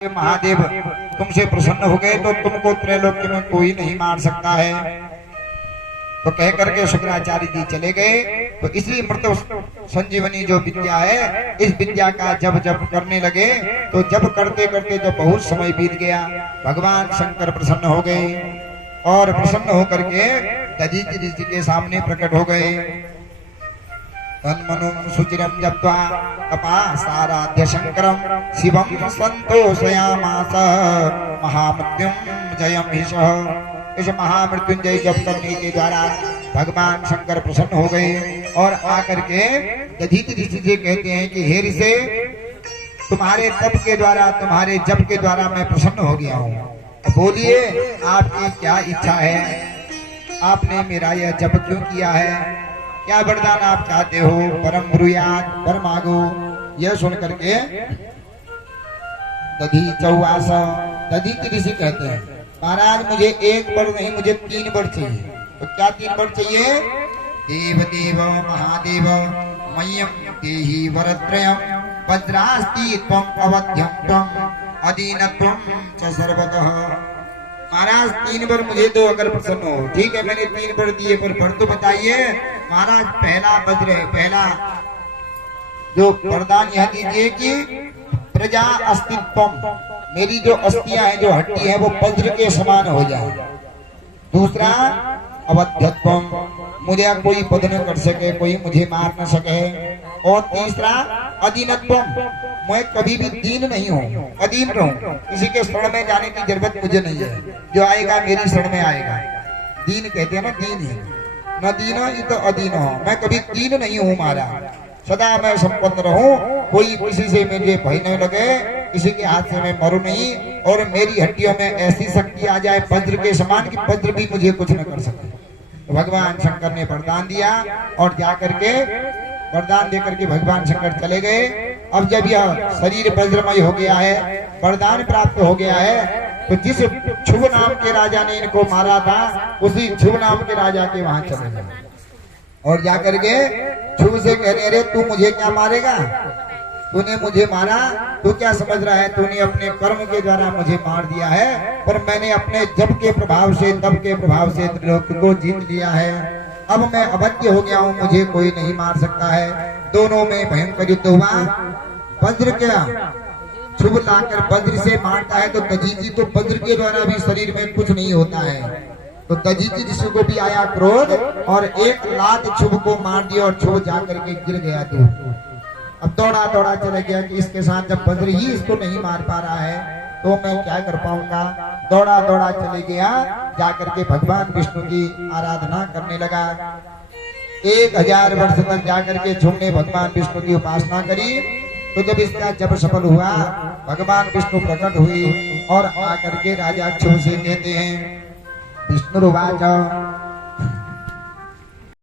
महादेव तुमसे प्रसन्न हो गए तो तुमको त्रैलोक्य में कोई नहीं मार सकता है। तो कह करके शुक्राचार्य जी चले गए। तो इसी मृत संजीवनी जो विद्या है, इस विद्या का जब जब करने लगे तो जब करते करते जब बहुत समय बीत गया, भगवान शंकर प्रसन्न हो गए और प्रसन्न होकर के दधीचि ऋषि के सामने प्रकट हो गए। तन्मनुं सुचिरं जप्त्वा तपासाराध्य शंकरं शिवं संतोषयामास महामृत्युंजयमीशः। इस महामृत्युंजय जप करने के द्वारा भगवान शंकर प्रसन्न हो गए और आकर के दधीचि ऋषि से कहते हैं कि हे ऋषि, तुम्हारे तप के द्वारा, तुम्हारे जप के द्वारा मैं प्रसन्न हो गया हूँ। बोलिए आपकी क्या इच्छा है, आपने मेरा यह जप क्यों किया है, क्या वरदान आप चाहते हो, परम ब्रूयात वर मांगो। यह सुन करके दधीचि ऋषि कहते हैं, महाराज मुझे एक वर नहीं, मुझे 3 वर चाहिए। तो क्या 3 वर चाहिए? देव देव महादेव मह्यम देहि वरत्रयम् वज्रास्ति त्वम् अवध्यं त्वम् अदीनत्वं च सर्वतः। महाराज 3 वर मुझे दो अगर प्रसन्न हो। ठीक है, मैंने 3 वर दिए, पर वर तो बताइए। महाराज पहला वज्र है, पहला जो वरदान यह दीजिए कि प्रजा अस्तित्वम, मेरी जो अस्थियां हैं, जो हड्डी है, वो वज्र के समान हो जाए। दूसरा अवध्यत्वम, मुझे कोई पद न कर सके, कोई मुझे मार न सके। और तीसरा अधीनत्वम, मैं कभी भी दीन नहीं हूँ, अधीन रहूं, किसी के शरण में जाने की जरूरत मुझे नहीं है, जो आएगा मेरी शरण में आएगा। दीन कहते हैं ना, दीन ही न दीनो ये तो अधीन हो, मैं कभी दीन नहीं हूँ महाराज, सदा मैं संपन्न रहूं, कोई किसी से मुझे भय न लगे, किसी के हाथ से मैं मरूं नहीं, और मेरी हड्डियों में ऐसी शक्ति आ जाए वज्र के समान कि वज्र भी मुझे कुछ न कर सके। तो भगवान शंकर ने वरदान दिया और जाकर के वरदान देकर के भगवान शंकर चले गए। अब जब यह शरीर वज्रमय हो गया है, वरदान प्राप्त हो गया है, तो जिस शुभ नाम के राजा ने इनको मारा था, उसी शुभ नाम के राजा के वहां चले गए और जाकर के शुभ से कह रहे, तू मुझे क्या मारेगा, तूने मुझे मारा, तू क्या समझ रहा है, तूने अपने कर्म के द्वारा मुझे मार दिया है, पर मैंने अपने जप के प्रभाव से, तप के प्रभाव से त्रिलोक को जीत लिया है। अब मैं अवध्य हो गया हूँ, मुझे कोई नहीं मार सकता है। दोनों में भयंकर युद्ध हुआ। वज्र क्या शुभ लाकर वज्र से मारता है, तो दधीचि तो वज्र के द्वारा भी शरीर में कुछ नहीं होता है। तो दधीचि ऋषि को भी आया क्रोध और एक लात शुभ को मार दिया और शुभ जाकर के गिर गया। तो अब दौड़ा दौड़ा चला गया कि इसके साथ जब वज्र ही इसको नहीं मार पा रहा है तो मैं क्या कर पाऊंगा। दौड़ा दौड़ा चले गया, जाकर के भगवान विष्णु की आराधना करने लगा। 1000 वर्ष तक जाकर के शुभ ने भगवान विष्णु की उपासना करी। तो जब इसका जप सफल हुआ, भगवान विष्णु प्रकट हुए और आकर के राजा शुभ से कहते हैं, विष्णुरुवाच